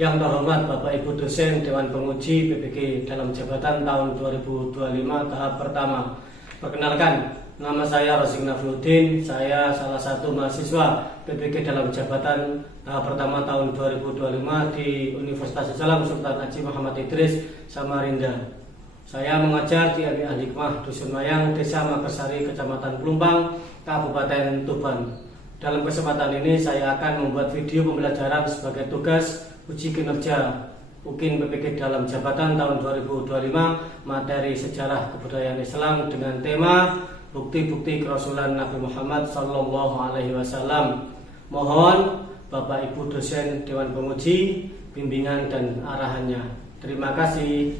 Yang terhormat Bapak Ibu dosen Dewan Penguji PPG dalam jabatan tahun 2025 tahap pertama. Perkenalkan, nama saya Rosyik Nafluddin. Saya salah satu mahasiswa PPG dalam jabatan tahap pertama tahun 2025 di Universitas Islam Sultan Haji Muhammad Idris, Samarinda. Saya mengajar di Al-Hikmah Dusun Mayang, Desa Magersari, Kecamatan Pelumpang, Kabupaten Tuban. Dalam kesempatan ini saya akan membuat video pembelajaran sebagai tugas uji kinerja UKIN PPG dalam jabatan tahun 2025 materi sejarah kebudayaan Islam dengan tema bukti-bukti kerasulan Nabi Muhammad SAW. Mohon Bapak Ibu dosen Dewan Penguji bimbingan dan arahannya. Terima kasih.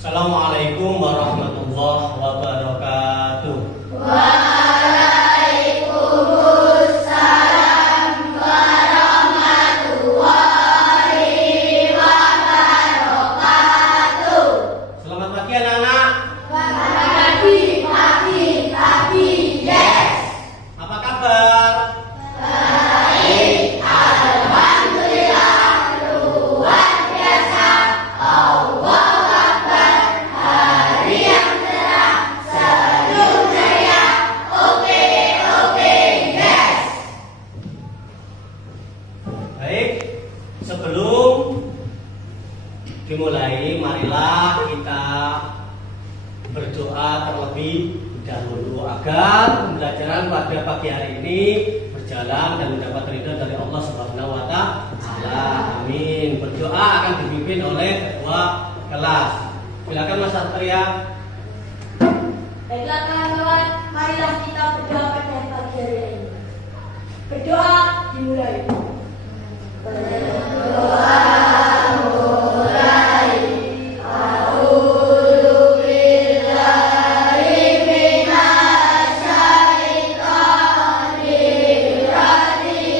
Assalamualaikum warahmatullahi wabarakatuh. Waalaikumsalam warahmatullahi wabarakatuh. Selamat pagi anak-anak. Pagi, yes. Apa kabar? Baik, alhamdulillah, luar biasa. Allah Akbar, hari yang cerah, senyum ceria. Oke, yes. Baik, sebelum dimulai, marilah kita berdoa terlebih dahulu agar pembelajaran pada pagi hari ini berjalan dan mendapat ridho dari Allah Subhanahu wa Ta'ala. Amin. Berdoa akan dipimpin oleh ketua kelas. Silakan Mas Satria. Baiklah kawan-kawan, marilah kita berdoa pada pagi hari ini. Berdoa dimulai. Berdoa mulai. A'udzubillahi minasyaitonir rajim.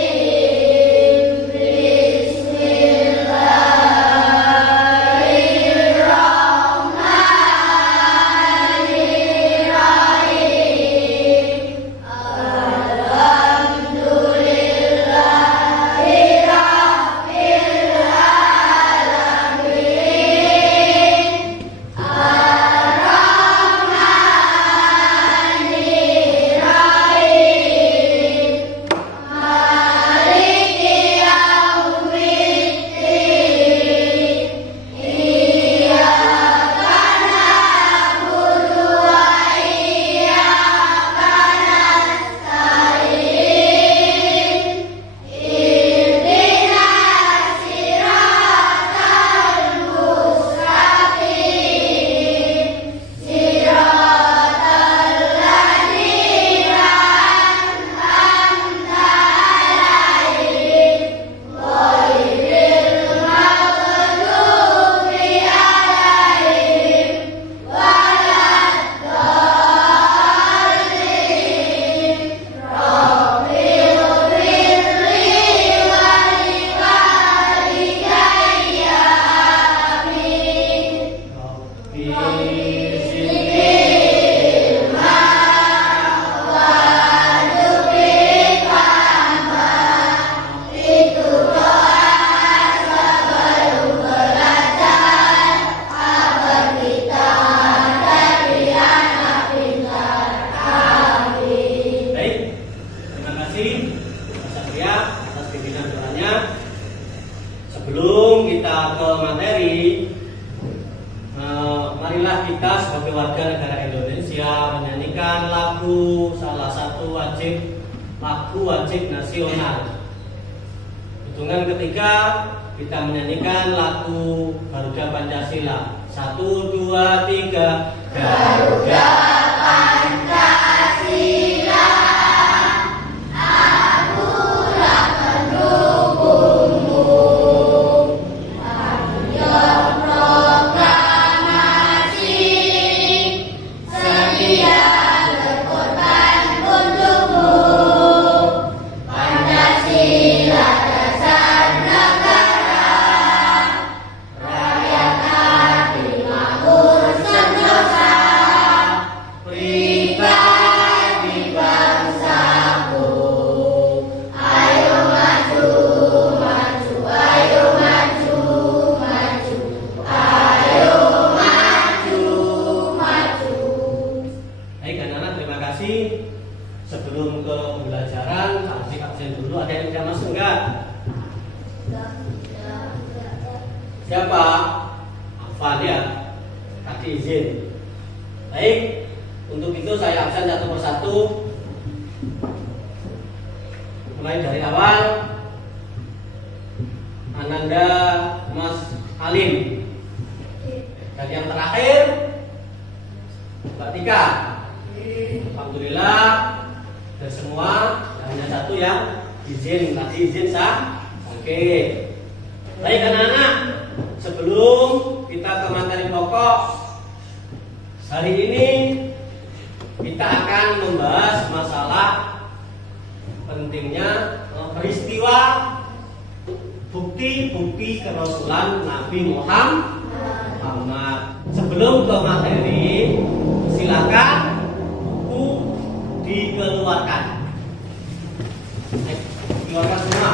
Sebelum kita ke materi, marilah kita sebagai warga negara Indonesia menyanyikan salah satu lagu wajib nasional. Hitungan ketiga kita menyanyikan lagu Garuda Pancasila. 1, 2, 3. Garuda Pancasila, akulah pendukungmu. Ayo proklamasi, sedia berkorban untukmu. Pancasila dasar negara, rakyat adil makmur sejahtera. Untuk itu saya absen satu persatu. Mulai dari awal. Ananda Mas Alim. Dan yang terakhir Mbak Tika. Alhamdulillah sudah semua, hanya satu yang izin, tadi izin sah. Oke. Baik anak-anak, sebelum kita ke materi pokok hari ini, kita akan membahas masalah pentingnya peristiwa bukti-bukti kerasulan Nabi Muhammad. Sebelum ke materi, silakan buku dikeluarkan. Keluarkan semua.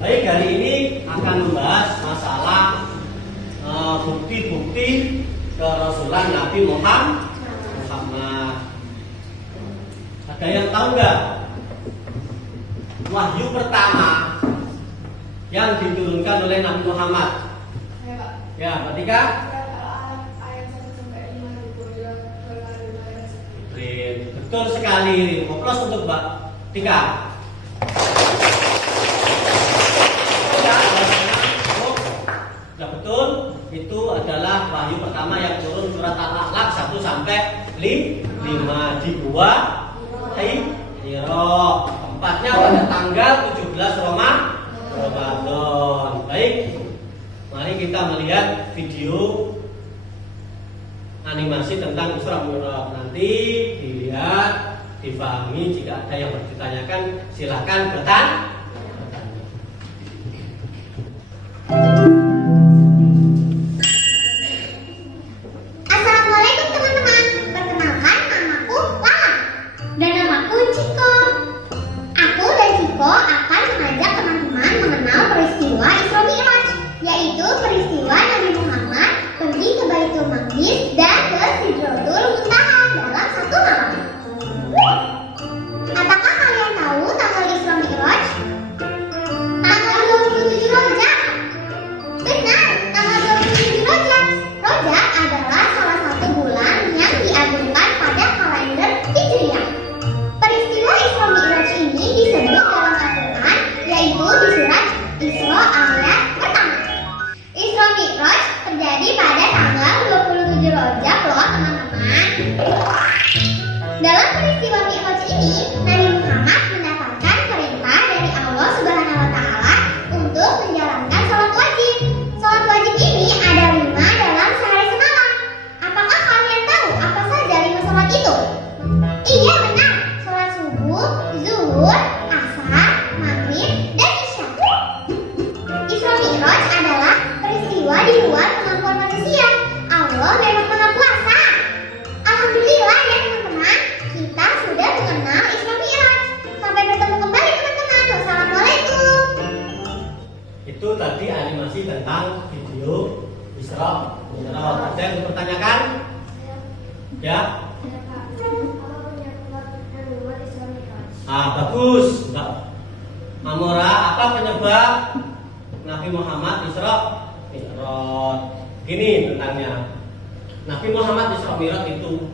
Baik, hari ini akan membahas masalah bukti-bukti kerasulan Nabi Muhammad. Ada yang tahu nggak? Wahyu pertama yang diturunkan oleh Nabi Muhammad. Ya, Pak Tika. Betul sekali. Aplaus untuk Mbak Tika. Ya, betul. Itu adalah wahyu pertama yang turun surat Al-Alaq 1 sampai 5 di Gua Hiro. Tempatnya pada tanggal 17 Ramadan. Baik. Mari kita melihat video animasi tentang Isra Mi'raj. Nanti dilihat, difahami. Jika ada yang ditanyakan, silakan bertanya. Assalamualaikum teman-teman. Perkenalkan, namaku Lala dan namaku Ciko. Aku dan Ciko akan mengajak teman-teman mengenal peristiwa Isra Mi'raj, yaitu peristiwa Nabi Muhammad pergi ke Baitul Maqdis dan ke Sidratul Muntaha dalam satu malam. Apakah kalian tahu tanggal Isra Mi'raj? Tanggal 27 Rajab. Benar, tanggal 27 Rajab. Rajab adalah salah satu bulan yang diagungkan pada kalender Hijriah. Peristiwa Isra Mi'raj ini disebut dalam Al-Quran, yaitu di surat Isra ayat pertama. Isra Mi'raj terjadi pada tanggal 27 Rajab loh teman-teman. Dalam peristiwa Mi'raj ini, Nabi Muhammad mendapatkan perintah dari Allah Subhanahu wa Ta'ala untuk menjalankan sholat wajib. Sholat wajib ini ada 5 dalam sehari semalam. Apakah kalian tahu apa saja 5 sholat itu? Iya benar, sholat subuh, zuhur, asar, maghrib, dan isya. Isra Mi'raj adalah peristiwa di luar kemampuan manusia. Allah memang maha kuasa. Alhamdulillah ya teman-teman, kita sudah mengenal Isra Mi'raj. Sampai bertemu kembali teman-teman. Wassalamualaikum. Itu tadi animasi tentang video Isra Mi'raj. Ada yang dipertanyakan? Ya. Bagus. Mbak Amora, apa penyebab Nabi Muhammad Isra Mi'raj? Gini tentangnya. Nabi Muhammad Isra Mi'raj itu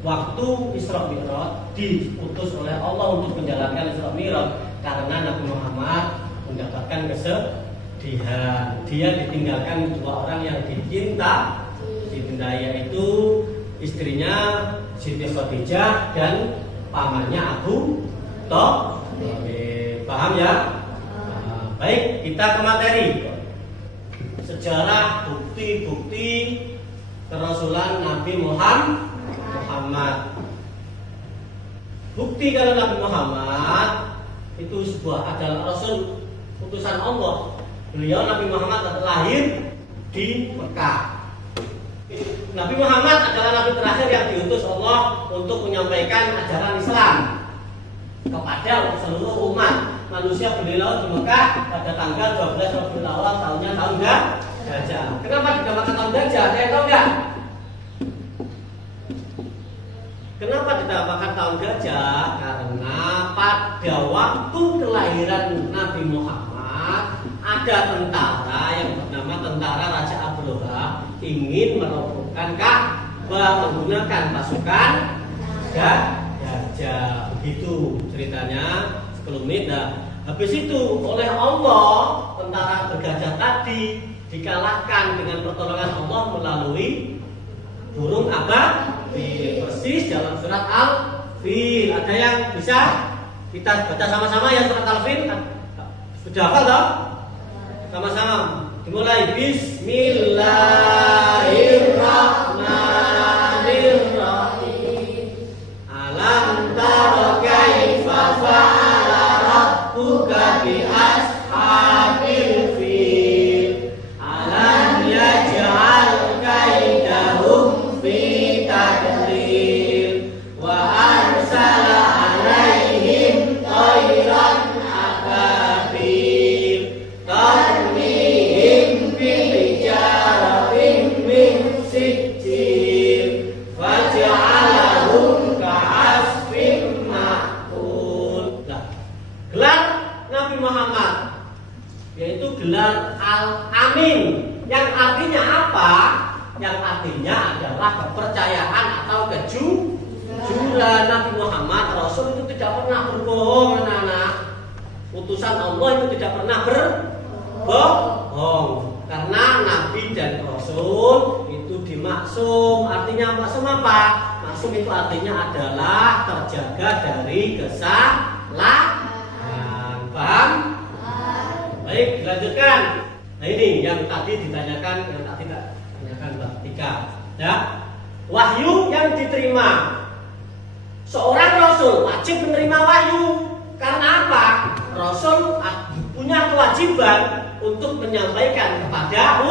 waktu Isra Mi'raj diutus oleh Allah untuk menjalankan Isra Mi'raj karena Nabi Muhammad mendapatkan kesedihan. Dia ditinggalkan 2 orang yang dicintai, yaitu istrinya Siti Khadijah dan pamannya Abu Thalib. Paham ya? Baik, kita ke materi. Sejarah bukti-bukti kerasulan Nabi Muhammad. Bukti kalau Nabi Muhammad itu adalah Rasul utusan Allah. Beliau Nabi Muhammad lahir di Mekah. Nabi Muhammad adalah Nabi terakhir yang diutus Allah untuk menyampaikan ajaran Islam kepada seluruh umat manusia. Beliau di Mekah pada tanggal 12 Rabiul Awal tahunnya tahun gajah. Kenapa dinamakan tahun gajah? Saya tahu nggak? Kenapa dinamakan tahun gajah? Karena pada waktu kelahiran Nabi Muhammad ada tentara yang bernama tentara Raja Abroha ingin merobohkan Ka'bah menggunakan pasukan gajah. Begitu ceritanya sekelumit. Nah, habis itu oleh Allah tentara bergajah tadi dikalahkan dengan pertolongan Allah melalui burung ababil, persis dalam surat Al-Fil. Ada yang bisa kita baca sama-sama ya surat Al-Fil? Sudah hafal toh? Sama-sama. Dimulai Bismillahirrahmanirrahim. Alam tara kaifa fa'ala rabbuka bi ashabil fil. Alam yaj'al kaidahum fi tadlil wa arsala 'alaihim tayran ababil tarmihim bihijarin min sijil faj'alahum ka'asfin ma'kul. Nah, gelar Nabi Muhammad yaitu gelar Al-Amin, yang artinya apa? Yang artinya adalah kepercayaan atau kejujuran. Nabi Muhammad Rasul itu tidak pernah berbohong, anak-anak. Utusan Allah itu tidak pernah berbohong. Karena Nabi dan Rasul itu dimaksum. Artinya maksum apa? Maksum itu artinya adalah terjaga dari kesalahan. Paham? Baik, dilanjutkan. Nah ini yang tadi ditanyakan, yang tadi tak tanyakan Mbak Tika. Ya, wahyu yang diterima. Seorang Rasul wajib menerima wahyu. Karena apa? Rasul punya kewajiban untuk menyampaikan kepada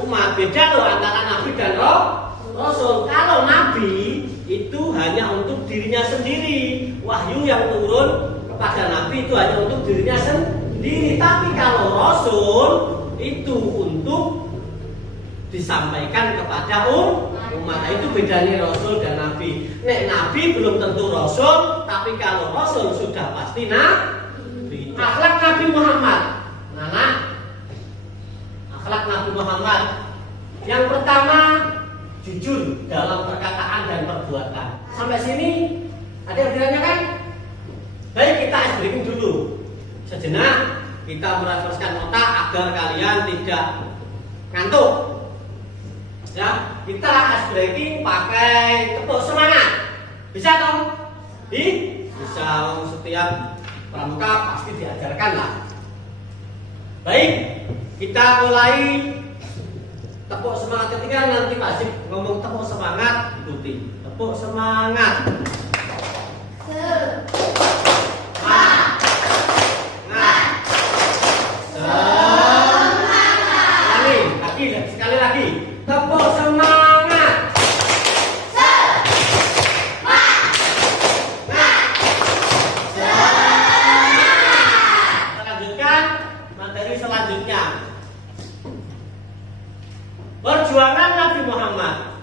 umat. Beda loh antara Nabi dan Rasul. Kalau Nabi itu hanya untuk dirinya sendiri. Wahyu yang turun kepada Nabi itu hanya untuk dirinya sendiri. Tapi kalau Rasul itu untuk disampaikan kepada umat. Nah, itu bedanya Rasul dan Nabi. Nek Nabi belum tentu Rasul, tapi kalau Rasul sudah pasti Nabi. Akhlak Nabi Muhammad. Nah, akhlak Nabi Muhammad. Yang pertama, jujur dalam perkataan dan perbuatan. Sampai sini ada yang ditanyakan? Baik, kita ice breaking dulu. Sejenak kita merefreshkan otak agar kalian tidak ngantuk. Ya, kita ice breaking pakai tepuk semangat. Bisa dong? Bisa. Setiap pramuka pasti diajarkan lah. Baik, kita mulai tepuk semangat. Ketika nanti Pak Sip ngomong tepuk semangat, ikuti. Tepuk semangat. Sekali lagi, tepuk semangat. Kita lanjutkan materi selanjutnya. Perjuangan Nabi Muhammad.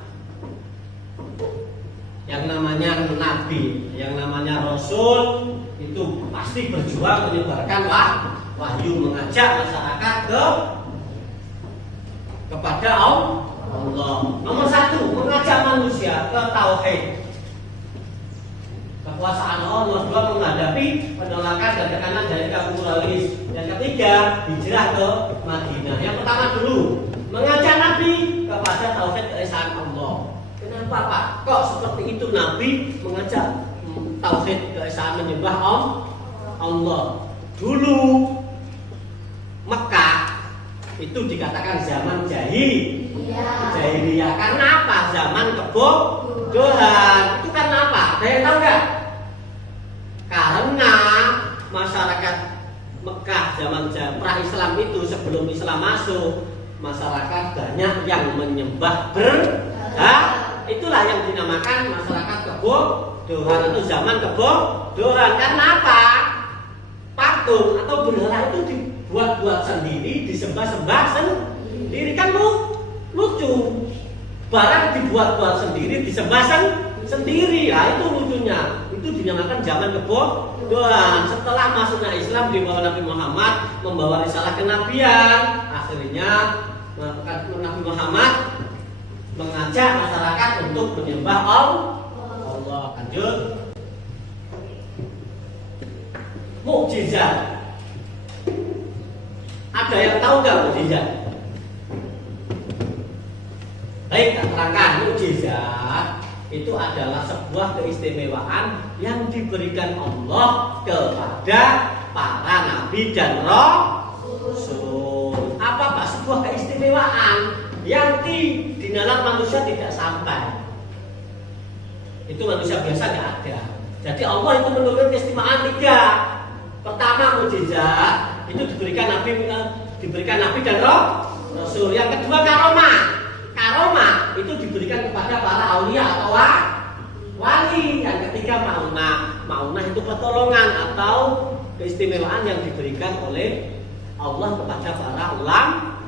Yang namanya Nabi, yang namanya Rasul itu pasti berjuang menyebarkan wahyu, mengajak masyarakat kepada Allah. Nomor satu, mengajak manusia ke tauhid, kekuasaan Allah. Nomor dua, menghadapi penolakan dan tekanan dari kaum Quraisy. Yang ketiga, hijrah ke Madinah. Yang pertama dulu, mengajak Nabi kepada tauhid keesaan Allah. Kenapa Pak? Kok seperti itu Nabi mengajak tauhid keesaan, menyembah Allah? Dulu Mekah itu dikatakan zaman jahiliyah. Karena apa? Zaman kebodohan. Itu karena apa? Ada yang tahu nggak? Karena masyarakat Mekah zaman pra-Islam itu, sebelum Islam masuk, masyarakat banyak yang menyembah berhala. Itulah yang dinamakan masyarakat kebodohan atau zaman kebodohan. Karena apa? Patung atau berhala itu dibuat-buat sendiri, disembah-sembah sendiri. Kan lucu. Barang dibuat-buat sendiri, disembah sendiri. Nah, itu lucunya. itu dinamakan zaman kebodohan. Setelah masuknya Islam di bawah Nabi Muhammad membawa risalah kenabian, akhirnya Nabi Muhammad mengajak masyarakat untuk menyembah Allah. Lanjut. Mukjizat. Ada yang tahu nggak mukjizat? Baik, tak terangkan. Mukjizat itu adalah sebuah keistimewaan yang diberikan Allah kepada para nabi dan rasul. Apa sebuah keistimewaan yang di nalar manusia tidak sampai. Itu manusia biasa tidak ada. Jadi Allah itu menurunkan keistimewaan 3. Pertama, mukjizat itu diberikan nabi dan rasul. Yang kedua, karomah. Karomah itu diberikan kepada para aulia atau wali. Yang ketiga, maunah itu pertolongan atau keistimewaan yang diberikan oleh Allah kepada para ulama.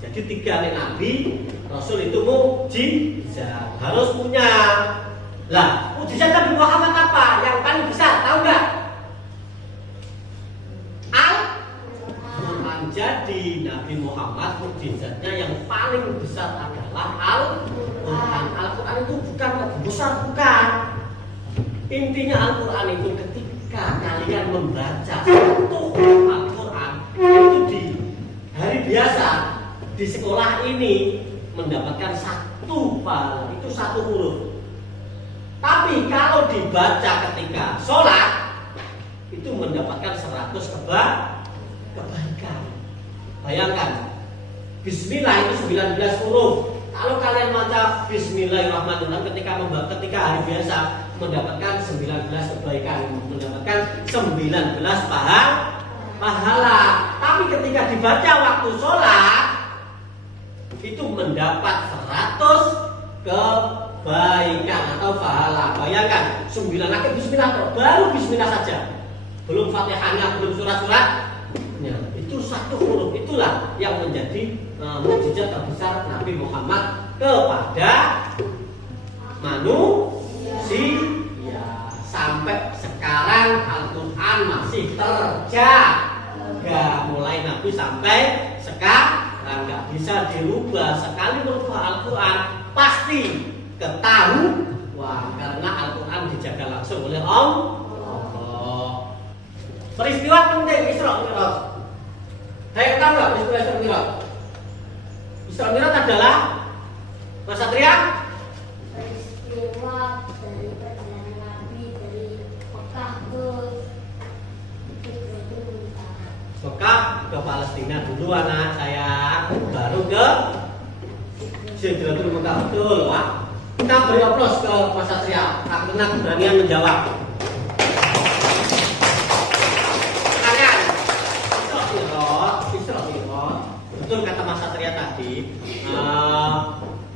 Jadi 3 nabi, rasul itu mukjizat, harus punya. Lah, mukjizat Nabi Muhammad apa? Yang paling besar, tahu nggak? Al-Quran. Jadi Nabi Muhammad mukjizatnya yang paling besar adalah Al-Quran. Al-Quran itu bukan lebih besar, bukan. Intinya Al-Quran itu ketika kalian membaca satu Al-Quran itu di hari biasa di sekolah ini mendapatkan 1 pahala, itu 1 huruf. Tapi kalau dibaca ketika sholat itu mendapatkan 100 kebaikan. Bayangkan, Bismillah itu 19 huruf. Kalau kalian baca Bismillahirrahmanirrahim ketika hari biasa mendapatkan 19 kebaikan, mendapatkan 19 pahala. Tapi ketika dibaca waktu sholat itu mendapat 100 kebaikan atau pahala. Bayangkan, 9 akhir Bismillah, baru Bismillah saja, belum Fatihahnya, belum surat-suratnya. Itu 1 huruf. Itulah yang menjadi mukjizat terbesar Nabi Muhammad kepada manusia. Sampai sekarang Al-Quran masih terjaga, mulai Nabi sampai sekarang nggak bisa dirubah. Sekali merubah Al-Quran pasti ketahuan, karena Al-Quran dijaga langsung oleh Allah. Peristiwa penting Isra Mi'raj. Saya tahu nggak peristiwa Isra Mi'raj? Isra Mi'raj adalah Mas Satria? Peristiwa dari perjalanan Nabi dari Mekah ke Mekah ke Palestina dulu anak saya, baru ke Sidratul Muntaha. Betul, Pak. Kita beri aplaus ke Mas Satria karena keberanian menjawab. Betul kata Mas Satria tadi,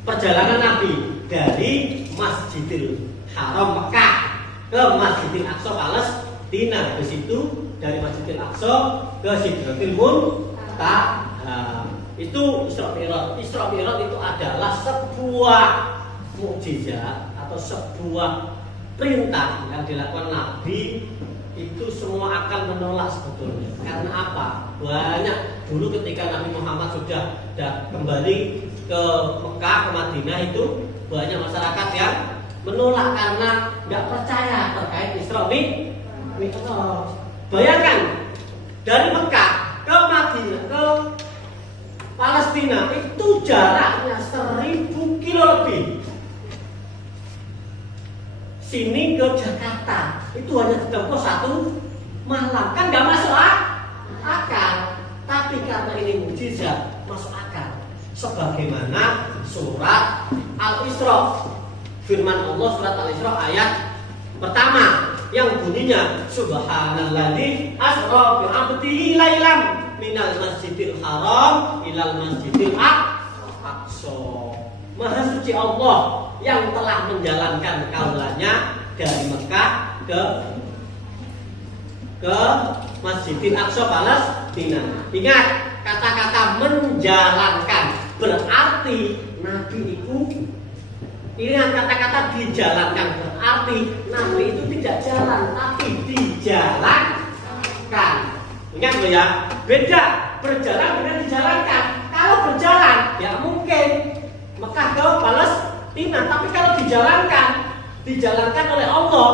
perjalanan Nabi dari Masjidil Haram Mekah ke Masjidil Aqsa Palestina. Di situ dari Masjidil Aqsa ke Sidratul Muntaha. Itu Isra Mi'raj. Isra Mi'raj itu adalah sebuah mukjizat atau sebuah perintah yang dilakukan Nabi. Itu semua akan menolak sebetulnya. Karena apa? Banyak dulu ketika Nabi Muhammad sudah kembali ke Mekah, ke Madinah, itu banyak masyarakat yang menolak karena nggak percaya terkait Isra Mi'raj. Bayangkan, dari Mekah ke Madinah ke Palestina itu jaraknya 1000 kilo lebih. Sini ke Jakarta itu hanya ditempuh 1 malam, kan nggak masuk akal. Tapi karena ini mukjizat, masuk akal. Sebagaimana surat Al-Isra, firman Allah surat Al-Isra ayat pertama yang bunyinya Subhanalladzi asra bi 'abdihi lailan minal masjidil haram ilal masjidil aqsa. Maha suci Allah yang telah menjalankan kaulanya dari Mekah ke Masjidil Aqsa Palestina. Ingat, kata-kata menjalankan berarti Nabi itu Ingat kata-kata dijalankan berarti nanti itu tidak jalan, tapi dijalankan. Ingat loh ya, beda berjalan dengan dijalankan. Kalau berjalan, ya mungkin Mekah ke Palestina, tapi kalau dijalankan oleh Allah,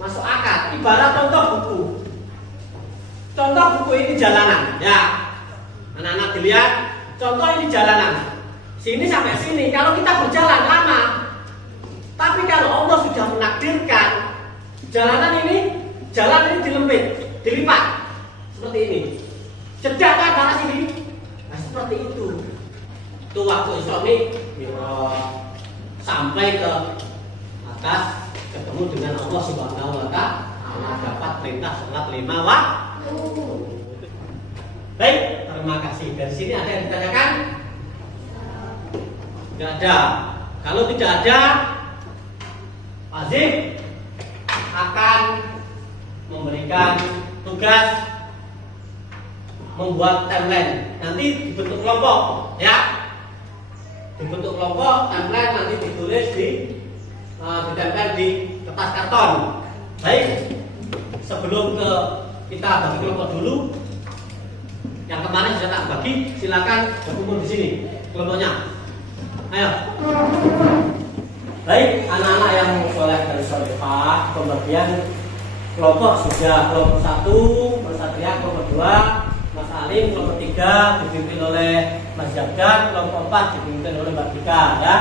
masuk akal. Ibarat contoh buku. Contoh buku ini jalanan, ya. Anak-anak dilihat, contoh ini jalanan. Sini sampai sini. Kalau kita berjalan lama, tapi kalau Allah sudah menakdirkan jalan ini dilipat seperti ini. Jeda ke arah sini, nah seperti itu. Itu waktu Isra sampai ke atas ketemu dengan Allah Subhanahu wa Ta'ala, dapat perintah sholat 5 waktu. Baik, terima kasih. Dari sini ada yang ditanyakan? Tidak ada. Kalau tidak ada, Azif akan memberikan tugas membuat timeline. Nanti dibentuk kelompok, ya. Dibentuk kelompok, timeline nanti ditulis ditempel di kertas karton. Baik, sebelum kita bagi kelompok dulu, yang kemarin sudah tak bagi, silakan berkumpul di sini kelompoknya. Ayo. Baik, anak-anak yang soleh dan solehah, pembagian kelompok sudah. Kelompok 1, Mas Satria, kelompok 2, Mas Alim, kelompok 3 dipimpin oleh Mas Jabdan, kelompok 4 dipimpin oleh Mbak Dika, ya.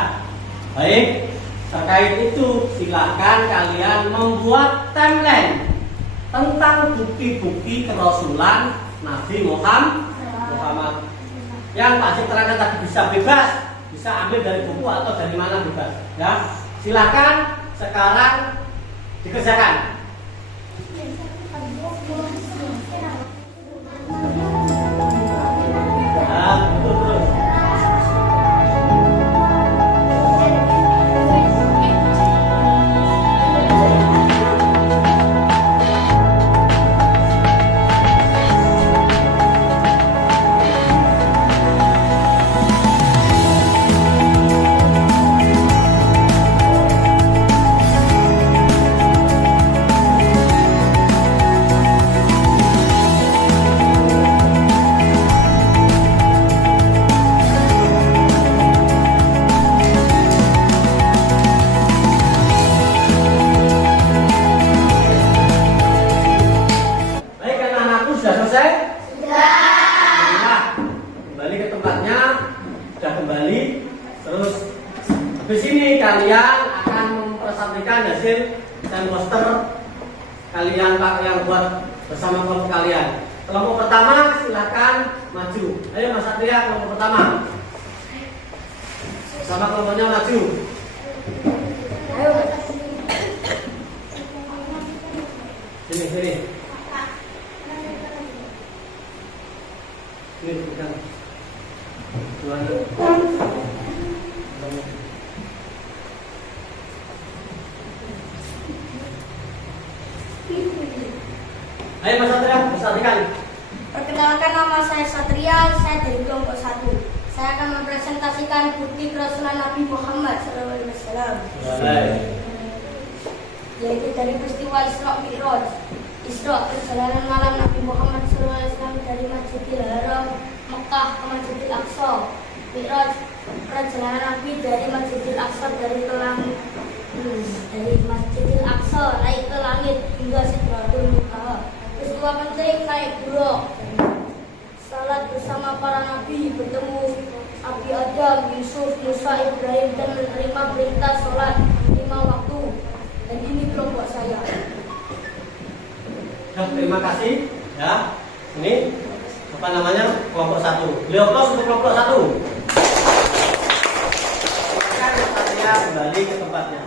Baik, terkait itu silakan kalian membuat timeline tentang bukti-bukti kerasulan Nabi Muhammad. Yang Pak Cik terangkan tadi bisa bebas, bisa ambil dari buku atau dari mana bebas, ya. Silakan sekarang dikerjakan. Habis ini kalian akan mempresentasikan hasil dan poster kalian yang buat bersama kelompok kalian. Kelompok pertama silakan maju. Ayo Mas Satria, kelompok pertama. Sama kelompoknya maju. Ayo. Sini. Ini bukan. Ayo Mas Satria, perhatikan. Perkenalkan, nama saya Satria, saya dari kelompok 1. Saya akan mempresentasikan bukti kerasulan Nabi Muhammad SAW. Yaitu dari peristiwa Isra Mi'raj. Isra, perjalanan malam Nabi Muhammad SAW dari Masjidil Haram Mekah ke Masjidil Aqsa. Mi'raj, perjalanan Nabi dari Masjidil Aqsa dari Masjidil Aqsa naik ke langit hingga Sidratul Muntaha. Peristiwa penting naik buruk. Salat bersama para nabi, bertemu Abi Adam, Yusuf, Musa, Ibrahim, dan menerima perintah sholat 5 waktu. Dan ini kelompok saya. Terima kasih. Ya, ini apa namanya, kelompok 1. Beliau untuk kelompok 1. Saya kembali ke tempatnya.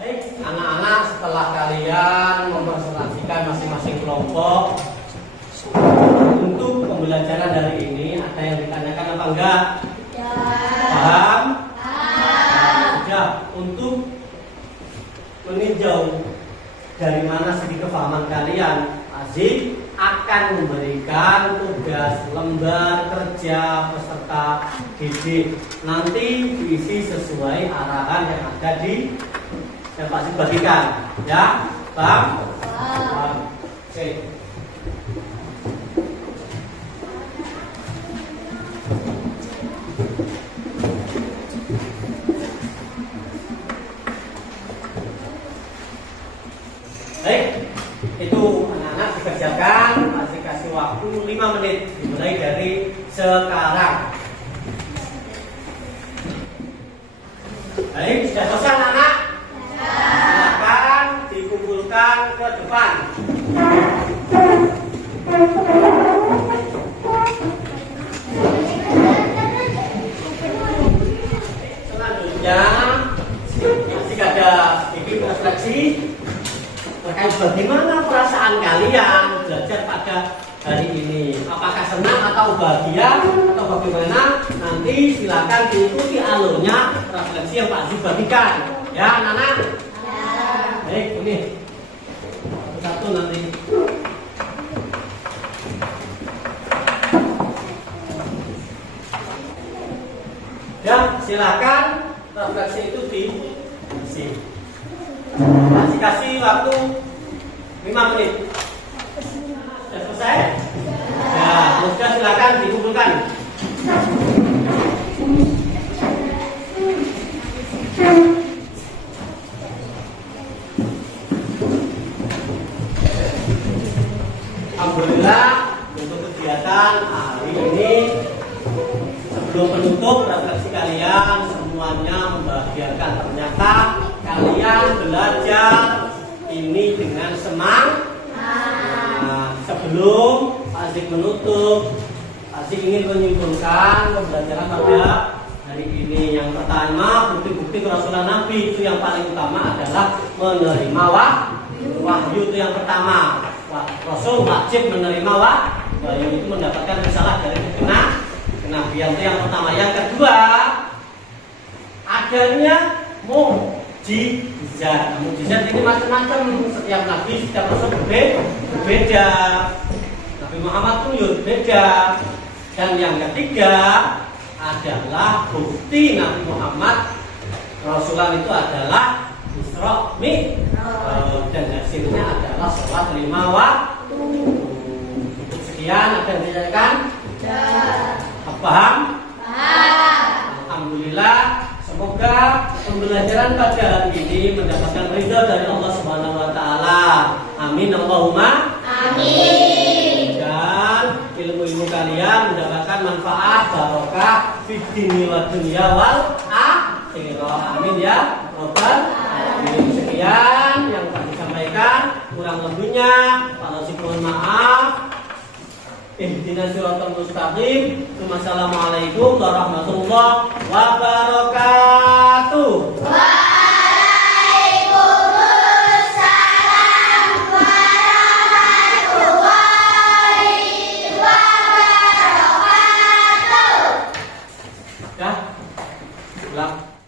Baik, anak-anak, setelah kalian mempresentasikan masing-masing kelompok untuk pembelajaran dari ini, ada yang ditanyakan apa enggak? Paham? Sudah. Untuk meninjau dari mana segi kepahaman kalian, Aziz akan memberikan tugas lembar kerja peserta didik. Nanti diisi sesuai arahan yang ada di yang Pak Sid bagikan. Ya, Bang? Oke. Baik, itu anak-anak dikerjakan, masih kasih waktu 5 menit dimulai dari sekarang. Baik, sudah selesai anak-anak? Silakan dikumpulkan ke depan. Selanjutnya masih ada sedikit refleksi terkait bagaimana perasaan kalian belajar pada hari ini. Apakah senang atau bahagia atau bagaimana? Nanti silakan diikuti alurnya refleksi yang Pak Sid bagikan. Ya, anak-anak? Baik, ini satu nanti. Ya, silakan refleksi itu diisi. Kasih waktu 5 menit. Sudah selesai? Ya, sudah silakan dikumpulkan. Alhamdulillah untuk kegiatan hari ini sebelum penutup refleksi kalian semuanya membahagiakan. Ternyata kalian belajar ini dengan semangat. Nah, sebelum Pak Zik menutup, Pak Zik ingin menyimpulkan pembelajaran pada hari ini. Yang pertama, bukti-bukti kerasulan Nabi itu yang paling utama adalah menerima wahyu. Itu yang pertama. Rasul wajib menerima wahyu, itu mendapatkan risalah dari kenabian. Itu yang pertama. Yang kedua, adanya mukjizat. Mukjizat ini macam-macam. Setiap nabi, setiap rasul berbeda. Nabi Muhammad pun berbeda. Dan yang ketiga adalah bukti Nabi Muhammad Rasulan itu adalah Isra Mi'raj, dan hasilnya adalah sholat 5 waktu. Sekian, ada yang ditanyakan? Paham? Alhamdulillah. Semoga pembelajaran pada hari ini mendapatkan ridha dari Allah Subhanahu wa taala. Amin Allahumma amin. Dan ilmu-ilmu kalian mendapatkan manfaat barokah fid dini wa dunya wal akhirah. Amin ya rabbal alamin. Sekian yang dapat disampaikan, kurang lebihnya kalau mohon maaf. Ihdinas siratal mustaqim. Wassalamualaikum warahmatullahi wabarakatuh. Waalaikumsalam warahmatullahi wabarakatuh. Ya, ulang.